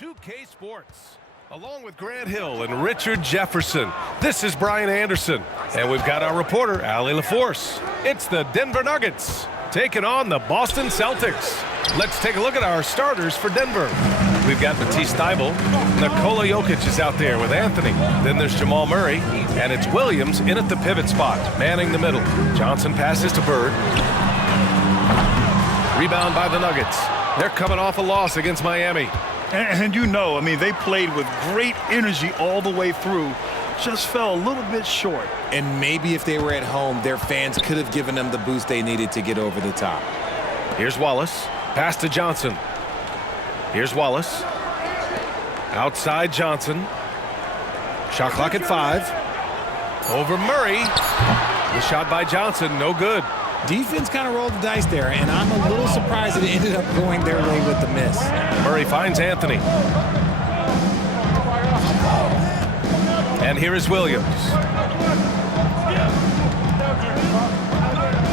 2K Sports. Along with Grant Hill and Richard Jefferson, this is Brian Anderson. And we've got our reporter, Allie LaForce. It's the Denver Nuggets taking on the Boston Celtics. Let's take a look at our starters for Denver. We've got Matisse Thybulle. Nikola Jokic is out there with Anthony. Then there's Jamal Murray. And it's Williams in at the pivot spot, manning the middle. Johnson passes to Bird. Rebound by the Nuggets. They're coming off a loss against Miami. And you know, I mean, they played with great energy all the way through. Just fell a little bit short. And maybe if they were at home, their fans could have given them the boost they needed to get over the top. Here's Wallace. Pass to Johnson. Here's Wallace. Outside Johnson. Shot clock at 5. Over Murray. The shot by Johnson, no good. Defense kind of rolled the dice there, and I'm a little surprised that it ended up going their way with the miss. Murray finds Anthony. And here is Williams.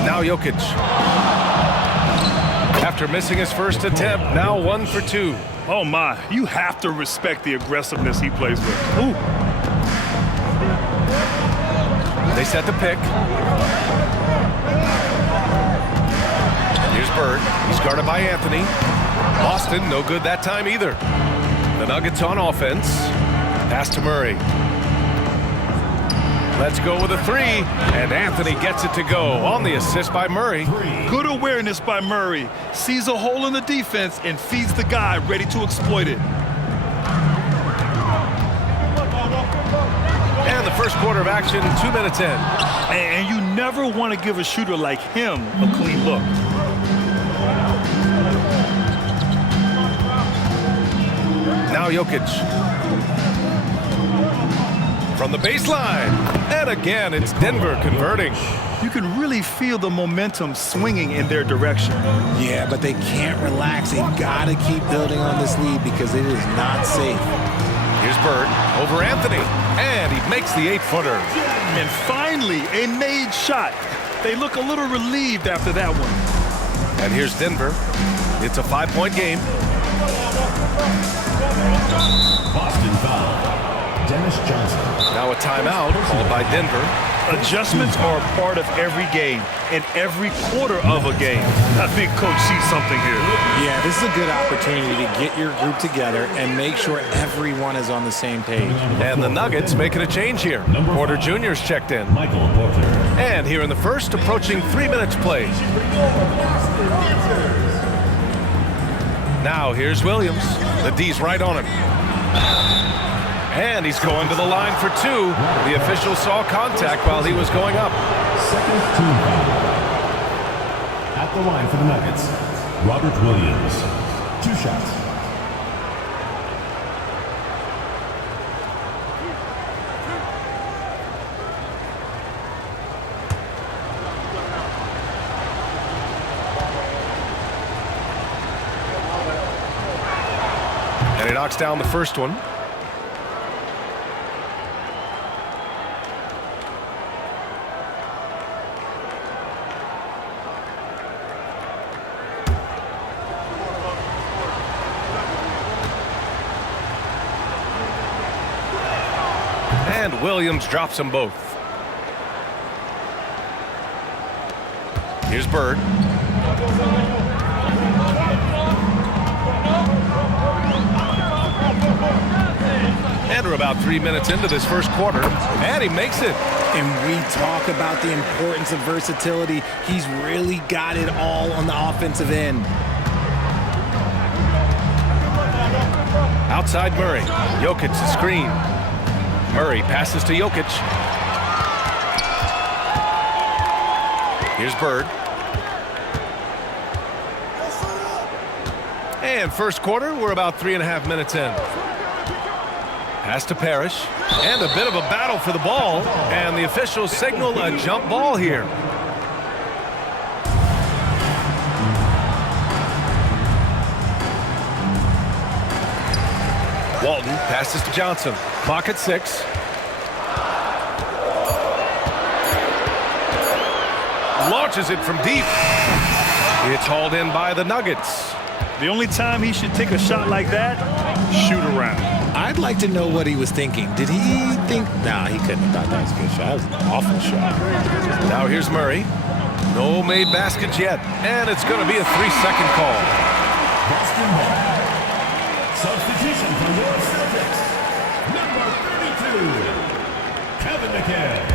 Now Jokic. After missing his first attempt, now 1 for 2. Oh, my. You have to respect the aggressiveness he plays with. Ooh. They set the pick. Here's Bird. He's guarded by Anthony. Boston, no good that time either. The Nuggets on offense. Pass to Murray. Let's go with a 3. And Anthony gets it to go on the assist by Murray. Good awareness by Murray. Sees a hole in the defense and feeds the guy ready to exploit it. And the first quarter of action, 2 minutes in. And you never want to give a shooter like him a clean look. Now Jokic. From the baseline. And again, it's Denver converting. You can really feel the momentum swinging in their direction. Yeah, but they can't relax. They've got to keep building on this lead because it is not safe. Here's Bird over Anthony. And he makes the 8-footer. And finally, a made shot. They look a little relieved after that one. And here's Denver. It's a 5-point game. Boston foul. Dennis Johnson. Now a timeout called by Denver. Adjustments are a part of every game and every quarter of a game. I think Coach sees something here. Yeah, this is a good opportunity to get your group together and make sure everyone is on the same page. And the Nuggets making a change here. Porter Jr.'s checked in. Michael Porter. And here in the first, approaching 3 minutes played. Now here's Williams. The D's right on him. And he's going to the line for 2. The official saw contact while he was going up. Second team foul. At the line for the Nuggets, Robert Williams. 2 shots. And he knocks down the first one. And Williams drops them both. Here's Bird. And we're about 3 minutes into this first quarter. And he makes it. And we talk about the importance of versatility. He's really got it all on the offensive end. Outside Murray. Jokic the screen. Murray passes to Jokic. Here's Bird. And first quarter, we're about 3.5 minutes in. Pass to Parrish. And a bit of a battle for the ball. And the officials signal a jump ball here. Walton passes to Johnson. Clock at 6. Launches it from deep. It's hauled in by the Nuggets. The only time he should take a shot like that, shoot around. I'd like to know what he was thinking. Did he think? Nah, he couldn't have thought that was a good shot. That was an awful shot. Now here's Murray. No made baskets yet, and it's going to be a 3-second call. Boston ball. Substitution for your Celtics. Number 32, Kevin McHale.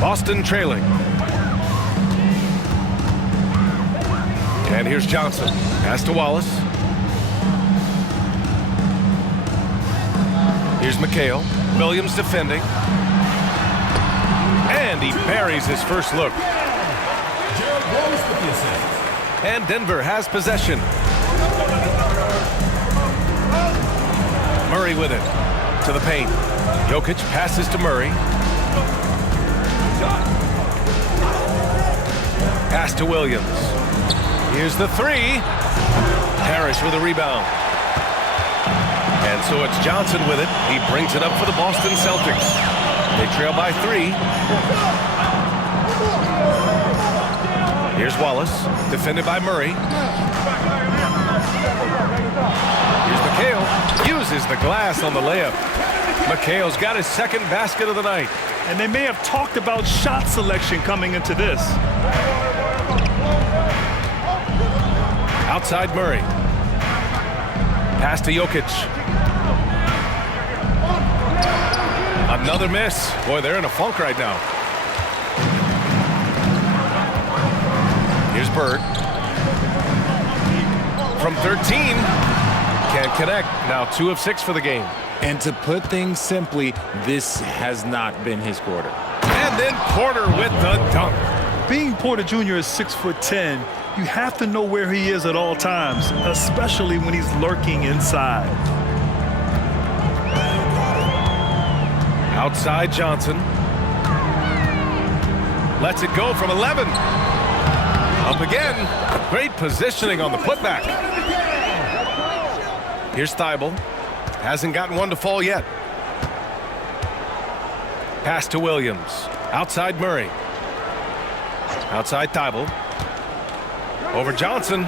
Boston trailing. And here's Johnson. Pass to Wallace. Here's McHale. Williams defending. And he buries his first look. Jared Rose with the assist. And Denver has possession. Murray with it. To the paint. Jokic passes to Murray. Pass to Williams. Here's the three. Parrish with a rebound. And so it's Johnson with it. He brings it up for the Boston Celtics. They trail by 3. Here's Wallace, defended by Murray. Here's McHale. Uses the glass on the layup. McHale's got his second basket of the night. And they may have talked about shot selection coming into this. Outside Murray. Pass to Jokic. Another miss. Boy, they're in a funk right now. Here's Bird. From 13. Can't connect. Now 2 of 6 for the game. And to put things simply, this has not been his quarter. And then Porter with the dunk. Being Porter Jr. is 6'10", you have to know where he is at all times, especially when he's lurking inside. Outside Johnson. Lets it go from 11. Up again. Great positioning on the putback. Here's Thibault. Hasn't gotten one to fall yet. Pass to Williams. Outside Murray. Outside Thibault. Over Johnson.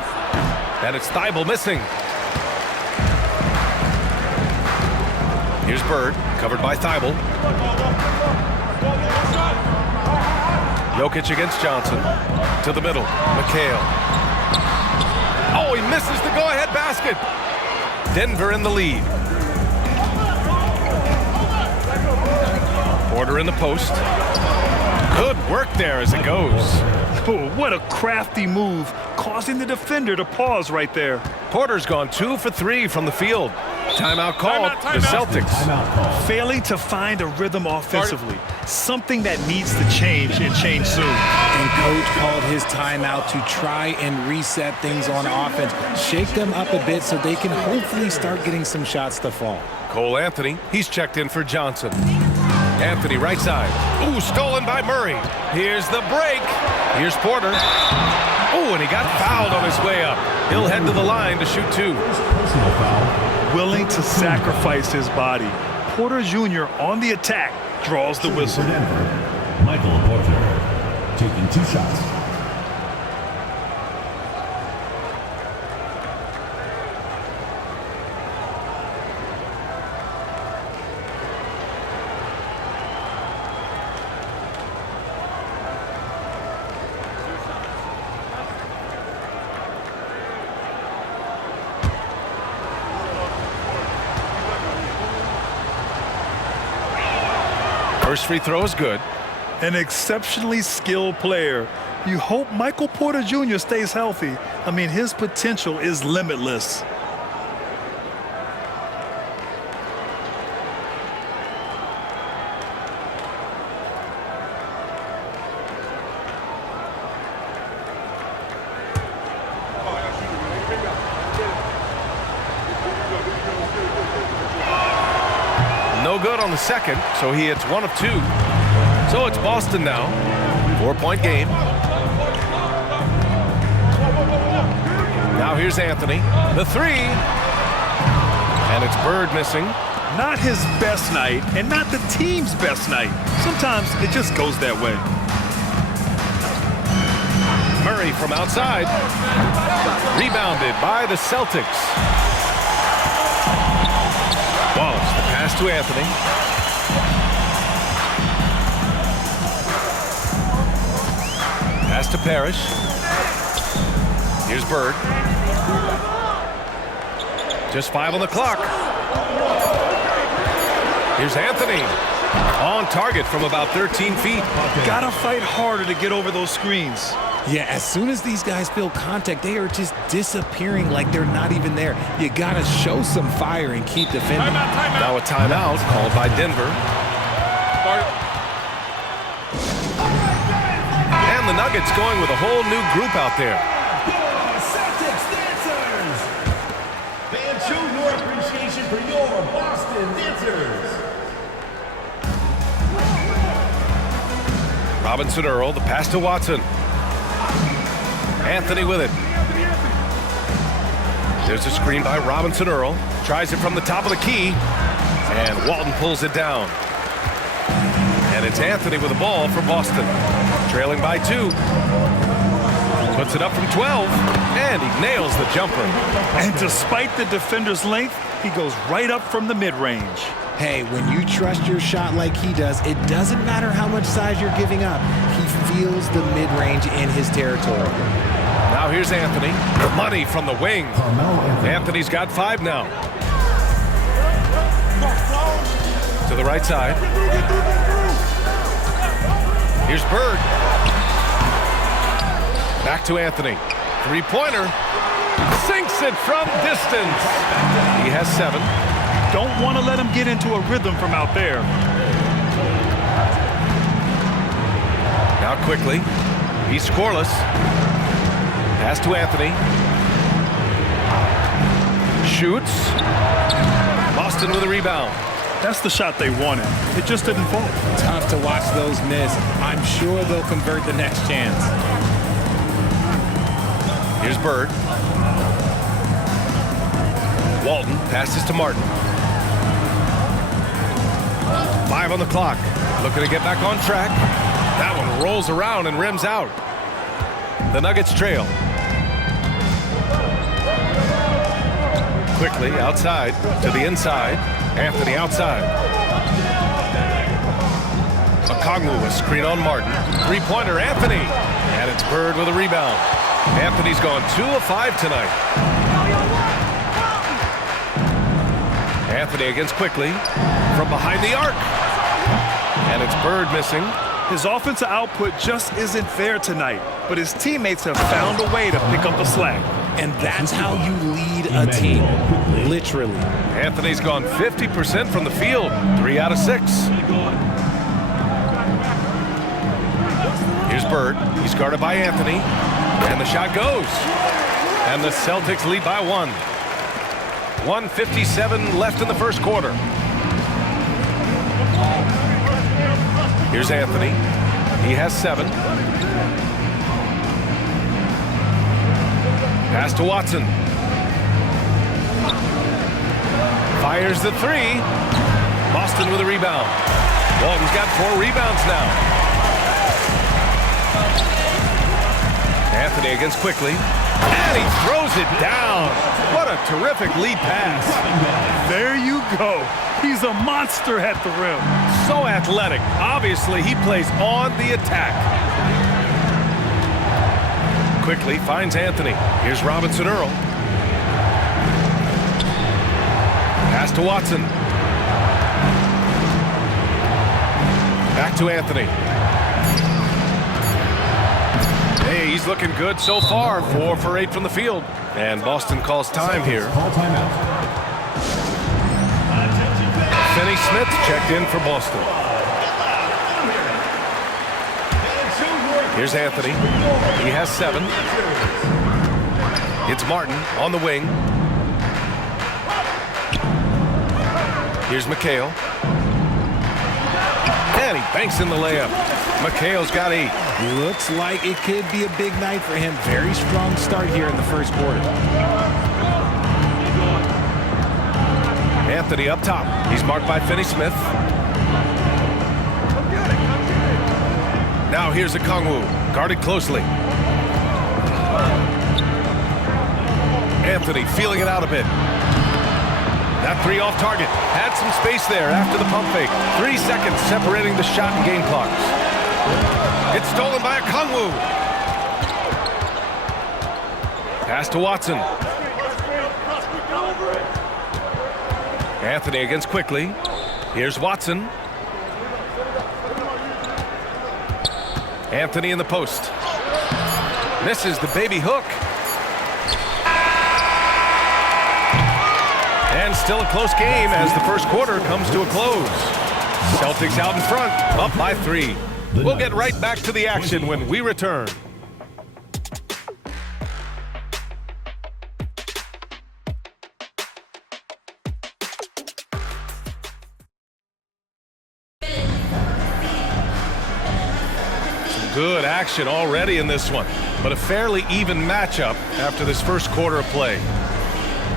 And it's Thibault missing. Here's Bird. Covered by Thibault. Jokic against Johnson. To the middle. McHale. Oh, he misses the go-ahead basket. Denver in the lead. Porter in the post. Good work there as it goes. Oh, what a crafty move, causing the defender to pause right there. Porter's gone 2 for 3 from the field. Timeout called. The Celtics. Timeout call. Failing to find a rhythm offensively, something that needs to change and change soon. And coach called his timeout to try and reset things on offense. Shake them up a bit so they can hopefully start getting some shots to fall. Cole Anthony, he's checked in for Johnson. Anthony right side. Ooh, stolen by Murray. Here's the break. Here's Porter. Oh, and he got fouled on his way up. He'll head to the line to shoot 2. Personal foul. Willing to sacrifice his body, Porter Jr. on the attack draws the whistle. For Denver, Michael Porter taking 2 shots. First free throw is good. An exceptionally skilled player. You hope Michael Porter Jr. stays healthy. I mean, his potential is limitless. No good on the second, so he hits 1 of 2. So it's Boston now. 4-point game. Now here's Anthony. The 3. And it's Bird missing. Not his best night and not the team's best night. Sometimes it just goes that way. Murray from outside. Rebounded by the Celtics. to Anthony. Pass to Parrish. Here's Bird. Just 5 on the clock. Here's Anthony. On target from about 13 feet. Gotta fight harder to get over those screens. Yeah, as soon as these guys feel contact, they are just disappearing like they're not even there. You gotta show some fire and keep defending. Now a timeout called by Denver. And the Nuggets going with a whole new group out there. Celtics dancers! Band show your appreciation for your Boston dancers. Robinson Earl, the pass to Watson. Anthony with it. There's a screen by Robinson Earl. Tries it from the top of the key. And Walton pulls it down. And it's Anthony with the ball for Boston. Trailing by 2. Puts it up from 12. And he nails the jumper. And despite the defender's length, he goes right up from the mid-range. Hey, when you trust your shot like he does, it doesn't matter how much size you're giving up. He feels the mid-range in his territory. Now here's Anthony. The money from the wing. Anthony's got 5 now. To the right side. Here's Bird. Back to Anthony. 3-pointer. Sinks it from distance. He has 7. Don't want to let him get into a rhythm from out there. Now quickly. He's scoreless. Pass to Anthony. Shoots. Boston with a rebound. That's the shot they wanted. It just didn't fall. Tough to watch those miss. I'm sure they'll convert the next chance. Here's Bird. Walton passes to Martin. 5 on the clock. Looking to get back on track. That one rolls around and rims out. The Nuggets trail. Quickly outside to the inside. Anthony outside. Okongwu a screen on Martin. 3-pointer Anthony. And it's Bird with a rebound. Anthony's gone 2 of 5 tonight. Anthony against quickly from behind the arc. And it's Bird missing. His offensive output just isn't there tonight, but his teammates have found a way to pick up the slack. And that's how you lead a team, literally. Anthony's gone 50% from the field, 3 out of 6. Here's Bird. He's guarded by Anthony. And the shot goes. And the Celtics lead by 1. 1:57 left in the first quarter. Here's Anthony. He has 7. Pass to Watson. Fires the 3. Boston with a rebound. Walton's got 4 rebounds now. Anthony against quickly. And he throws it down. What a terrific lead pass. There you go. He's a monster at the rim. So athletic. Obviously, he plays on the attack. Quickly finds Anthony. Here's Robinson Earl. Pass to Watson. Back to Anthony. Hey, he's looking good so far. 4 for 8 from the field. And Boston calls time here. Call timeout. Finney Smith checked in for Boston. Here's Anthony. He has 7. It's Martin on the wing. Here's McHale. And he banks in the layup. McHale's got 8. Looks like it could be a big night for him. Very strong start here in the first quarter. Anthony up top. He's marked by Finney Smith. Now here's Okongwu, guarded closely. Anthony feeling it out a bit. That three off target. Had some space there after the pump fake. 3 seconds separating the shot and game clocks. It's stolen by Okongwu. Pass to Watson. Anthony against quickly. Here's Watson. Anthony in the post. Misses the baby hook. And still a close game as the first quarter comes to a close. Celtics out in front, up by 3. We'll get right back to the action when we return. Good action already in this one, but a fairly even matchup after this first quarter of play.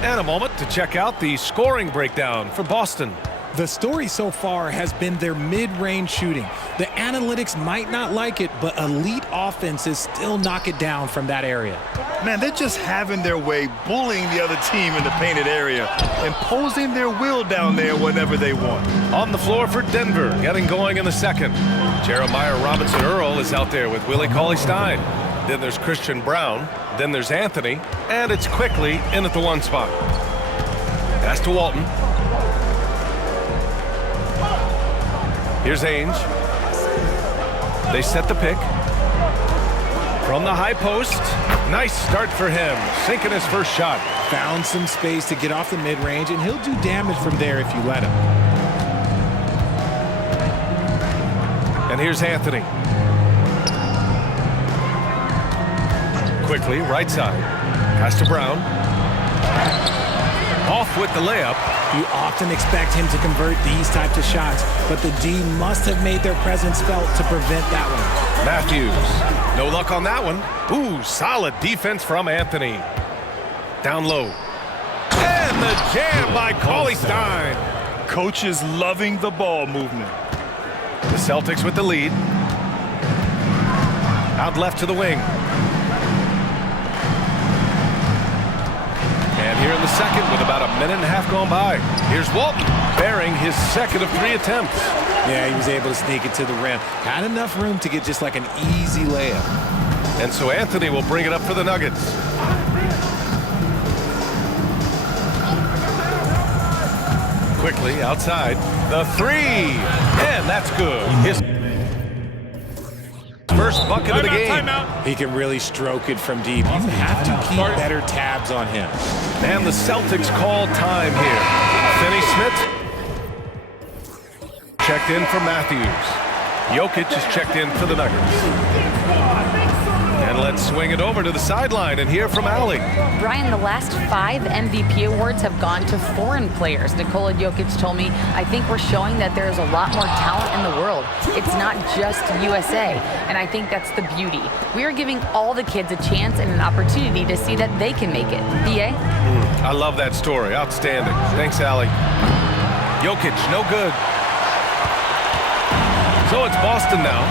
And a moment to check out the scoring breakdown for Boston. The story so far has been their mid-range shooting. The analytics might not like it, but elite offenses still knock it down from that area. Man, they're just having their way, bullying the other team in the painted area, imposing their will down there whenever they want. On the floor for Denver, getting going in the second. Jeremiah Robinson-Earl is out there with Willie Cauley-Stein. Then there's Christian Brown. Then there's Anthony. And it's quickly in at the 1 spot. Pass to Walton. Here's Ainge. They set the pick. From the high post. Nice start for him. Sinking his first shot. Found some space to get off the mid-range, and he'll do damage from there if you let him. And here's Anthony. Quickly, right side. Pass to Brown. Off with the layup. You often expect him to convert these types of shots, but the D must have made their presence felt to prevent that one. Matthews. No luck on that one. Ooh, solid defense from Anthony. Down low. And the jam by Cauley-Stein. Coach is loving the ball movement. The Celtics with the lead. Out left to the wing. And here in the second with about a minute and a half gone by. Here's Walton bearing his second of 3 attempts. Yeah, he was able to sneak it to the rim. Had enough room to get just like an easy layup. And so Anthony will bring it up for the Nuggets. Quickly outside. The 3. And that's good. His first bucket of the game. He can really stroke it from deep. You have to keep better tabs on him. And the Celtics call time here. Finney Smith checked in for Matthews. Jokic is checked in for the Nuggets. And let's swing it over to the sideline and hear from Allie. Brian, the last 5 MVP awards have gone to foreign players. Nikola Jokic told me, I think we're showing that there's a lot more talent in the world. It's not just USA. And I think that's the beauty. We are giving all the kids a chance and an opportunity to see that they can make it. BA? I love that story. Outstanding. Thanks, Allie. Jokic, no good. So it's Boston now.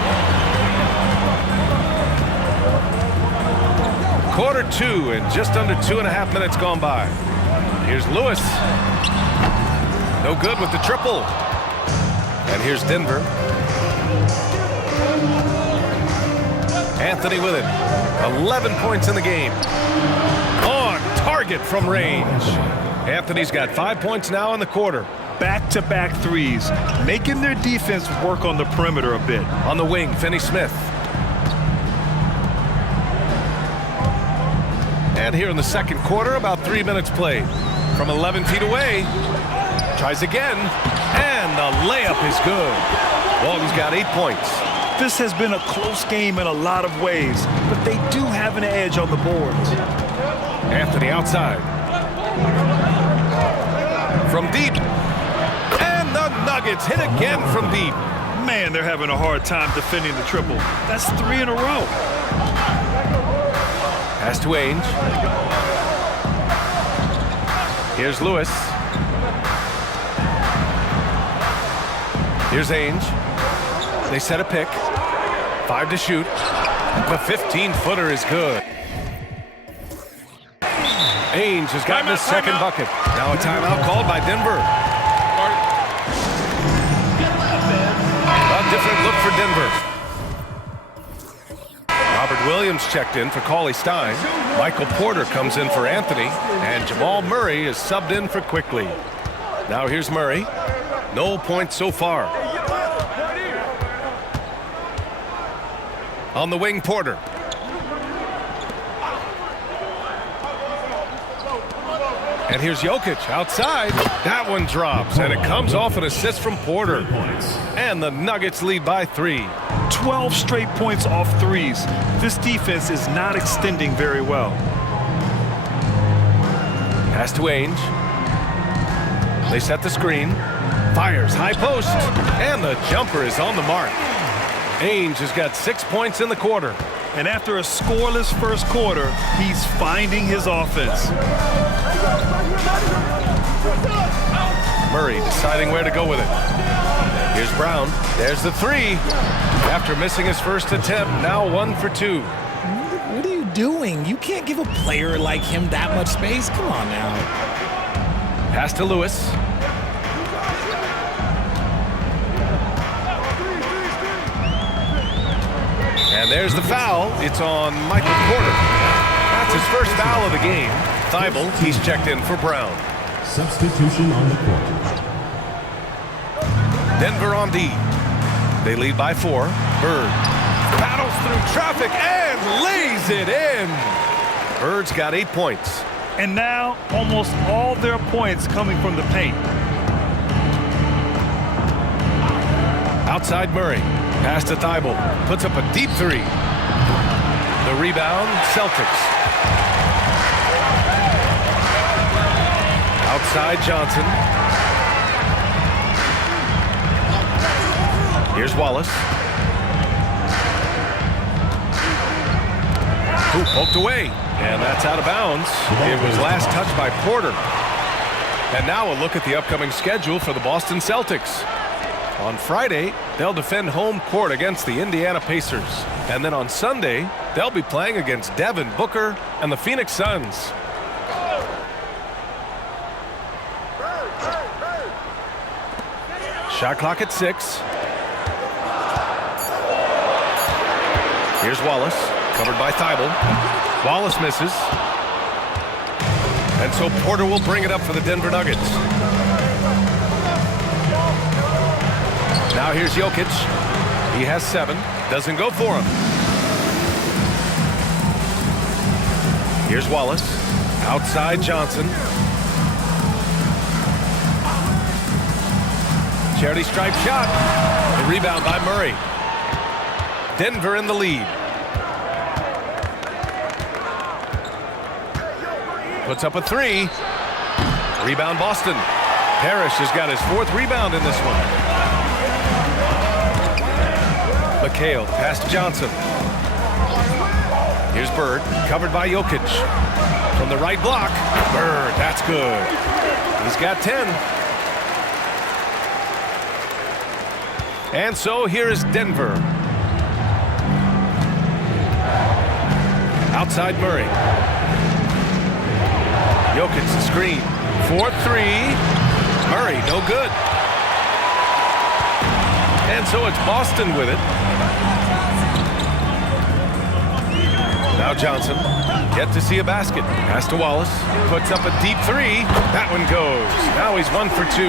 Quarter 2 and just under 2.5 minutes gone by. Here's Lewis. No good with the triple. And here's Denver. Anthony with it. 11 points in the game. On target from range. Anthony's got 5 points now in the quarter. Back-to-back threes, making their defense work on the perimeter a bit. On the wing, Finney Smith. And here in the second quarter, about 3 minutes played. From 11 feet away, tries again, and the layup is good. Walton's got 8 points. This has been a close game in a lot of ways, but they do have an edge on the boards. Anthony outside. From deep. And the Nuggets hit again from deep. Man, they're having a hard time defending the triple. That's 3 in a row. Pass to Ainge. Here's Lewis. Here's Ainge. They set a pick. 5 to shoot. The 15-footer is good. Ainge has gotten his second bucket. Now a timeout called by Denver. A different look for Denver. Robert Williams checked in for Cauley Stein. Michael Porter comes in for Anthony. And Jamal Murray is subbed in for Quickly. Now here's Murray. No points so far. On the wing, Porter. And here's Jokic outside. That one drops, and it comes off an assist from Porter. And the Nuggets lead by 3. 12 straight points off threes. This defense is not extending very well. Pass to Ainge. They set the screen. Fires high post. And the jumper is on the mark. Ainge has got 6 points in the quarter. And after a scoreless first quarter, he's finding his offense. Murray deciding where to go with it. Here's Brown. There's the 3. After missing his first attempt, now 1 for 2. What are you doing? You can't give a player like him that much space. Come on now. Pass to Lewis. And there's the foul. It's on Michael Porter. That's his first foul of the game. Thibault, he's checked in for Brown. Substitution on the court. Denver on D. They lead by 4. Bird battles through traffic and lays it in. Bird's got 8 points. And now almost all their points coming from the paint. Outside Murray. Pass to Thibault. Puts up a deep 3. The rebound, Celtics. Outside Johnson. Here's Wallace. Who poked away. And that's out of bounds. It was last touched by Porter. And now a look at the upcoming schedule for the Boston Celtics. On Friday, they'll defend home court against the Indiana Pacers. And then on Sunday, they'll be playing against Devin Booker and the Phoenix Suns. Shot clock at 6. Here's Wallace, covered by Thibault. Wallace misses. And so Porter will bring it up for the Denver Nuggets. Now here's Jokic. He has 7. Doesn't go for him. Here's Wallace. Outside Johnson. Charity stripe shot. The rebound by Murray. Denver in the lead. Puts up a 3. Rebound Boston. Parrish has got his 4th rebound in this one. McHale, pass to Johnson. Here's Bird, covered by Jokic. From the right block, Bird, that's good. He's got 10. And so here is Denver. Outside Murray. Jokic the screen. 4-3. Murray, no good. And so it's Boston with it. Now Johnson, yet to see a basket. Pass to Wallace, puts up a deep 3. That one goes. Now he's 1 for 2.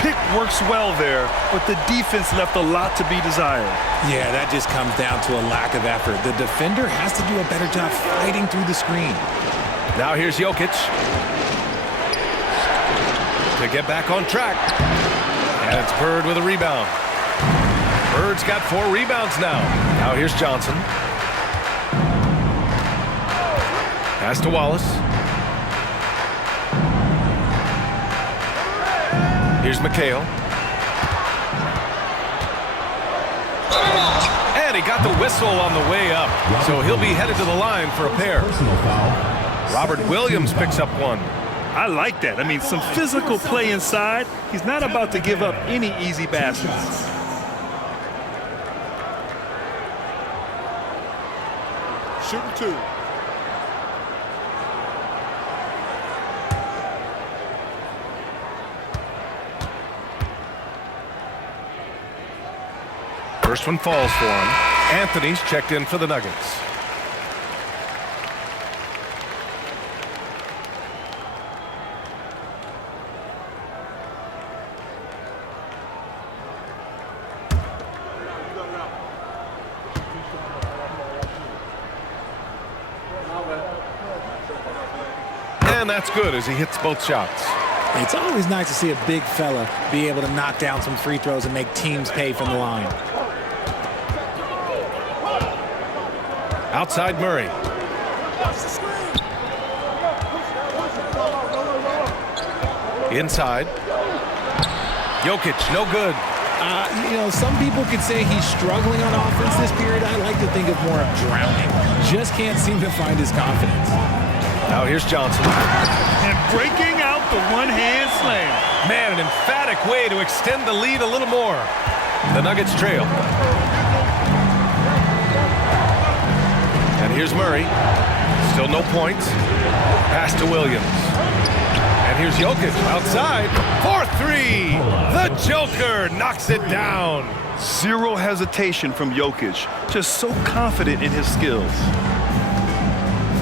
Pick works well there, but the defense left a lot to be desired. Yeah, that just comes down to a lack of effort. The defender has to do a better job fighting through the screen. Now here's Jokic. To get back on track. And it's Bird with a rebound. Bird's got 4 rebounds now. Now here's Johnson. Pass to Wallace. Here's McHale. And he got the whistle on the way up. So he'll be headed to the line for a pair. Personal foul. Robert Williams picks up 1. I like that. I mean, some physical play inside. He's not about to give up any easy baskets. Shooting 2. First one falls for him. Anthony's checked in for the Nuggets. And that's good as he hits both shots. It's always nice to see a big fella be able to knock down some free throws and make teams pay from the line. Outside Murray. Inside. Jokic, no good. Some people could say he's struggling on offense this period. I like to think of more of drowning. Just can't seem to find his confidence. Now here's Johnson. And breaking out the one-hand slam. Man, an emphatic way to extend the lead a little more. The Nuggets trail. And here's Murray. Still no points. Pass to Williams. And here's Jokic outside for three. The Joker knocks it down. Zero hesitation from Jokic. Just so confident in his skills.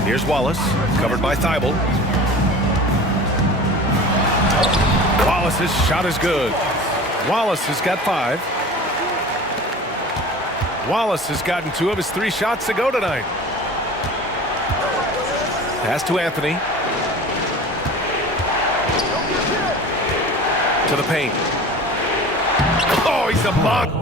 Here's Wallace, covered by Thibault. Wallace's shot is good. Wallace has got 5. Wallace has gotten 2 of his 3 shots to go tonight. Pass to Anthony. To the paint. Oh, he's a monster.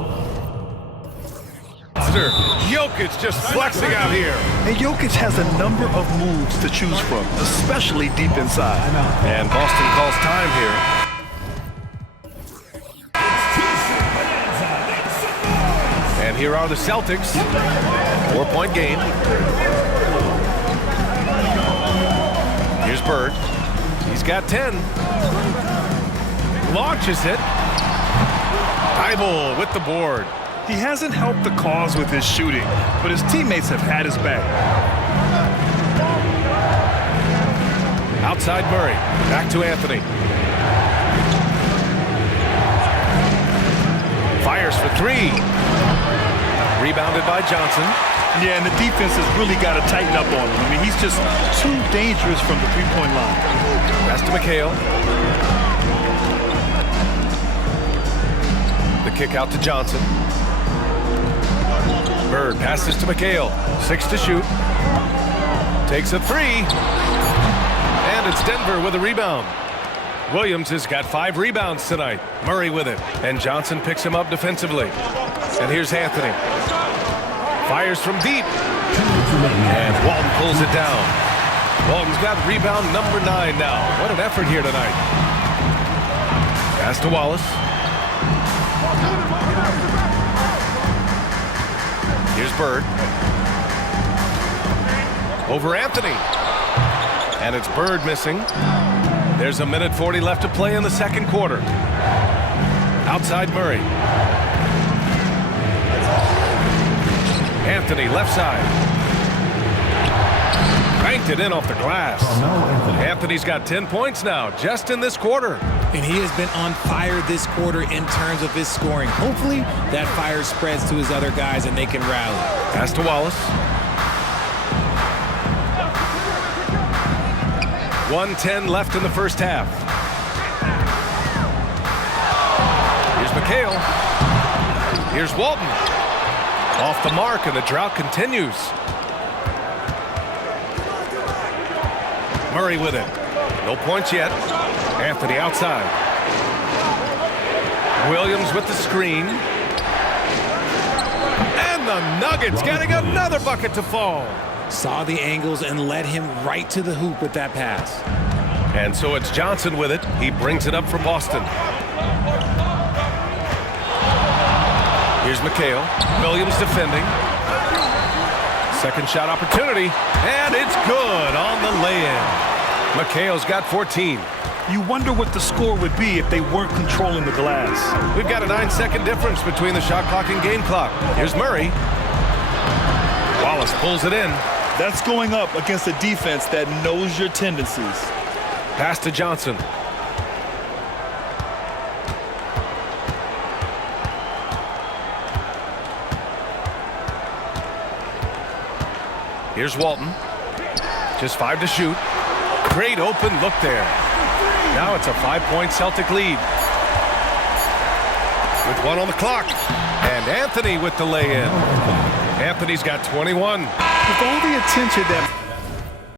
Jokic just flexing out here. And Jokic has a number of moves to choose from, especially deep inside. And Boston calls time here. And here are the Celtics. 4-point game. Here's Bird. He's got 10. Launches it. Thibault with the board. He hasn't helped the cause with his shooting, but his teammates have had his back. Outside Murray. Back to Anthony. Fires for 3. Rebounded by Johnson. Yeah, and the defense has really got to tighten up on him. I mean, he's just too dangerous from the three-point line. Pass to McHale. The kick out to Johnson. Bird passes to McHale. 6 to shoot. Takes a 3. And it's Denver with a rebound. Williams has got 5 rebounds tonight. Murray with it. And Johnson picks him up defensively. And here's Anthony. Fires from deep. And Walton pulls it down. Walton's got rebound number 9 now. What an effort here tonight. Pass to Wallace. Here's Bird. Over Anthony. And it's Bird missing. There's 1:40 left to play in the second quarter. Outside Murray. Anthony left side. Banked it in off the glass. Anthony's got 10 points now just in this quarter. And he has been on fire this quarter in terms of his scoring. Hopefully that fire spreads to his other guys and they can rally. Pass to Wallace. 1:10 left in the first half. Here's McHale. Here's Walton. Off the mark, and the drought continues. Murray with it. No points yet. Anthony outside. Williams with the screen. And the Nuggets getting another bucket to fall. Saw the angles and led him right to the hoop with that pass. And so it's Johnson with it. He brings it up for Boston. Here's McHale. Williams defending. Second shot opportunity. And it's good on the lay-in. McHale's got 14. You wonder what the score would be if they weren't controlling the glass. We've got a 9-second difference between the shot clock and game clock. Here's Murray. Wallace pulls it in. That's going up against a defense that knows your tendencies. Pass to Johnson. Here's Walton. Just 5 to shoot. Great open look there. Now it's a 5-point Celtic lead. With 1 on the clock. And Anthony with the lay-in. Anthony's got 21. With all the attention that